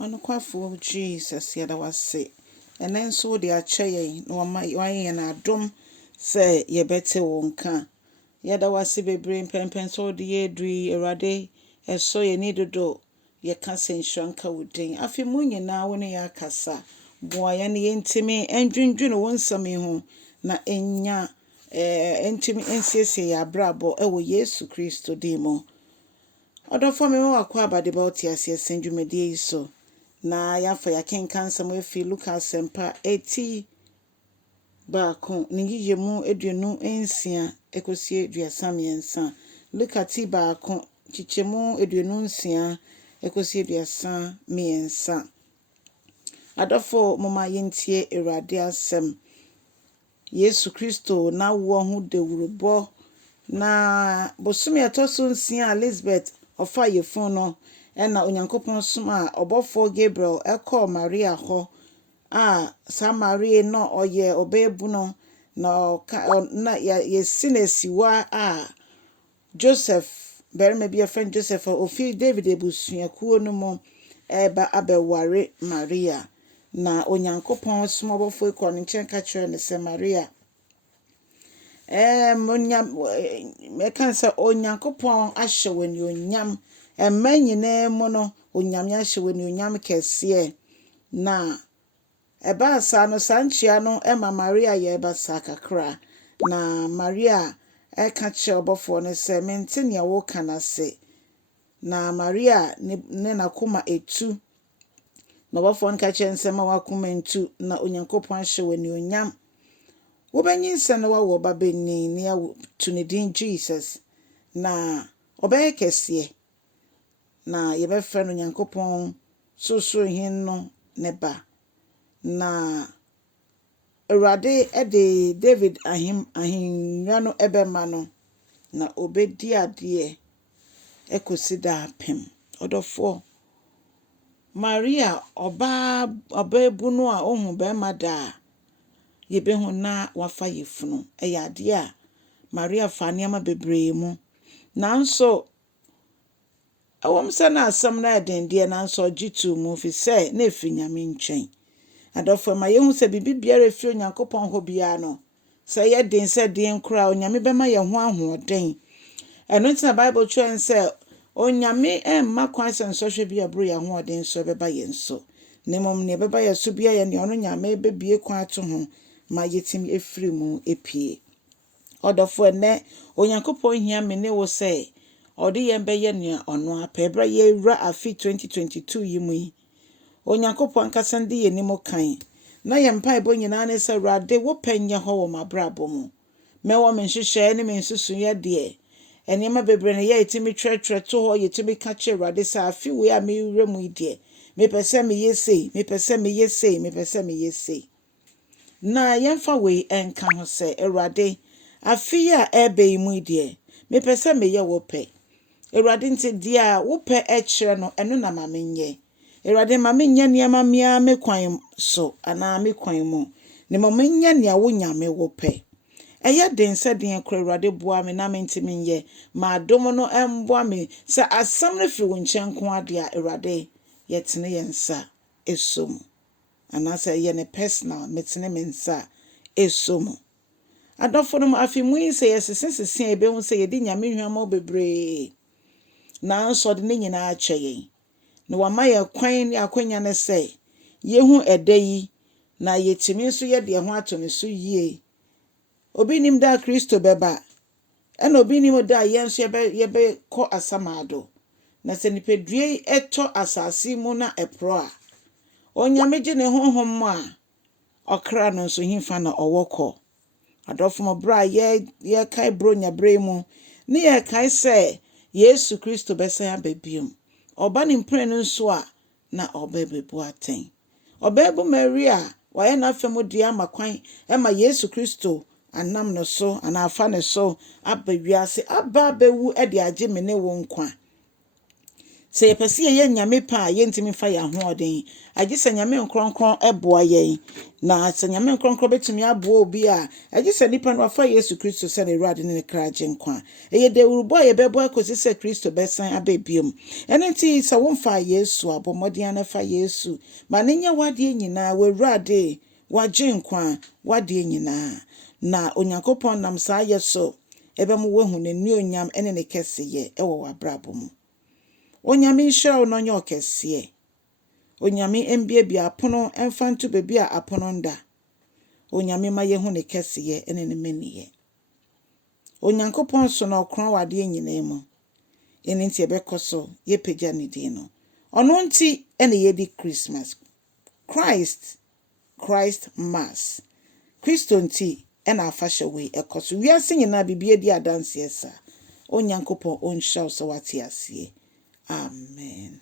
Anokwafo Jesus yada wase. Ene nso de akyɛ yɛn na wayɛ yɛn adom sɛ yɛbɛte wo nka. Yada wase bebree mpɛmpɛn sɛ wode yɛdui Awurade ɛsɔ yɛni dodo yɛka sɛ nhyira nka wo din. Afei mu nyinaa wo ne yɛ akasa. Boa yɛn na yɛntimi ndwendwen wo nsɛm yi ho na ntimi nsiesie yɛ abrabɔ ɛwɔ Yesu Kristo din mu. Ɔdɔfo me wakɔ abade ba ɔte ase ɛsɛn dwumadie yi so. Na yafa yakenka nsɛm efi Luka sempa baako ne yiye mu aduonu nsia ekosie aduasa mmiɛnsa. Luka ti baako kyikyɛmu aduonu nsia ekosie aduasa mmiɛnsa. Adɔfo moma yɛntie Awurade asɛm. Yesu Kristo na wo ho Dawuro na bosome ɛtɔso nsia Elizabeth ɔfa yefun no ɛna onyankopɔn soma ɔbɔfo Gabriel ɛkɔ Maria hɔ sa Maria no ɔyɛ ɔbɛɛbu no na yɛsinesiwa Joseph barima bi friend Joseph ofi David ebusuakuo no mu ɛba abɛware Maria na onyankopɔn soma ɔbɔfo kɔ ne nkyɛn ka kyerɛ ne sɛ Maria mekan sɛ onyankopɔn ahyɛ w'ani onyam ɛma nyinaa mu no onyame ahyɛ w'ani onyam kɛseɛ na ɛba saa no sankyia no ɛma Maria yɛba saa kakra na Maria ɛka kyerɛ ɔbɔfo no sɛ mente nea woka na se na Maria ne nakoma etu na ɔbɔfo no ka kyerɛ nsɛm ma wakoma ntu na onyankopɔn ahyɛ w'ani onyam wobenyi nsa na wawo babeni ne to ne din Jesus na ɔbɛyɛ kɛseɛ na yɛbɛfrɛ no Nyankopɔn Sorosorohen no ne ba na Awurade de David ahennwa no ɛbɛma no na obedi adeɛ ekosi da apem. Ɔdɔfo Maria ɔbaabu no a ohun bɛma da yɛbɛhu na wafa yefunu ɛyɛ adeɛ a Maria fa nneɛma bebree mu nanso awom sɛ na asɛm na ɛdendeɛ nanso ɔgye mu fi sɛ na efi nyame nkyɛn. Adɔfo ma yɛhu sɛ bibiara fi onyankopɔn hɔ biara no sɛ yɛ den sɛ den kora onyame bɛma yɛ ho ahoɔden. Ɛno nti na Bible kyerɛ sɛ onyame ɛmma kwan sɛ nsɔhwɛ bi aburo yɛ ahoɔden so bɛba yɛn so. Ne mmom ne bɛba yɛ so bia yɛ ne ɔno nyame bɛbie kwan ato ho ma yɛtimi efiri mu epie. Ɔdɔfo ɛnɛ onyankopɔn hia me ne wo sɛ ɔde yɛn bɛyɛ nea ɔno apɛ bra yɛwura afi 2022 yi mu yi. Onyankopɔn kasa ndi yɛ nimu kan na yɛ mpaebɔ nyinaa ne sɛ Awurade wo pɛnyɛ hɔ wɔ mabrabɔ mu. Mɛwɔ me nhyehyɛe ne me nsusunyɛ deɛ ɛnema bebree ne yɛ yɛtimi twɛtwɛ to hɔ yɛtimi ka kyerɛ Awurade sɛ afi we a mewura mu yi deɛ mepɛ sɛ meyɛ sei mepɛ sɛ meyɛ sei mepɛ sɛ meyɛ sei. Na yɛmfa we enka ho sɛ Awurade afi a ɛbɛ yi mu deɛ mepɛ sɛ meyɛ wo pɛ. Awurade nti deɛ a wo pɛ ɛkyerɛ no ɛno na ma menyɛ. Awurade ma menyɛ nneɛma mea me kwan so anaa me kwan mu. Ne ma menyɛ nea wo nyame wo pɛ. Ɛyɛ den sɛ den kora Awurade boa me na mentimi nyɛ. Ma adom no ɛmboa me sɛ asɛm no firi wo nkyɛn ko ade a Awurade yɛtene yɛn nsa esom. Anaasɛ yɛ ne personal metene me nsa esom. Adɔfo no afi mu yi sɛ yɛsesesese ebehu sɛ yɛdi nyame hwamɔ bebree. Na nso de ne nyinaa akyɛ yɛn. Na wama yɛ kwan ne akonya ne sɛ yehu ɛda yi na yɛtimi nso yɛ de ho ato ne so yie. Obi nim da Kristo bɛba ɛna obi nim da yɛn nso yɛbɛkɔ asamado. Na sɛ nipadua ɛtɔ asase mu na ɛpro a onyame gye ne honhom mu a ɔkra no nso himfa na ɔwɔkɔ. Adɔfo mo bra yɛ kai bronya bre mu ne yɛ kai sɛ Yesu Kristo bɛsan ababiom. Ɔba ne mpren nso a na ɔbɛbebu atɛn. Ɔbɛbu Maria wɔyɛ na fam de ama kwan ɛma Yesu Kristo anam no so ana afa ne so aba wiase aba bewu de agye me ne wo nkwa. Se yɛpɛsɛ yɛyɛ nyame pa a yɛntimi fa yɛ ahoɔden agye sɛ nyame nkronkron ɛboa yɛn na sɛ nyame nkronkron betumi aboa obi a agye sɛ nipa no afa Yesu Kristo sɛ ne Awurade ne ne kragye nkwa ɛyɛ dawurubo a yɛbɛbɔ akosi sɛ Kristo bɛsan abebiom ɛno nti sɛ womfa Yesu abɔ mmɔden na fa Yesu ma ne nyɛ wadeɛ nyinaa w'Awurade wagye nkwa wadeɛ nyinaa na Onyankopɔn nam saa yɛ so ɛbɛmo wahu ne nuonyam ɛne ne kɛseyɛ ɛwɔ w'abrabɔ mu. Onyame nhyira wo no nyɛ ɔkɛseɛ. Onyame embiebie apono ɛmfa nto baabi a apono nda. Onyame ma yehu ne kɛseyɛ ɛne ne maniyɛ. Onyankopɔn so na ɔkron wade nyinaa mu. Ɛno nti ɛbɛkɔ so yɛpagya ne din no. Ɔno nti ɛne yɛdi Christmas. Christ Mass. Kristo nti ɛna afahyɛ wei ɛkɔ so. Wiase nyinaa bibie di adanseɛ sa. Onyankopɔn ɔnhyira wo sɛ wate aseɛ. Amen.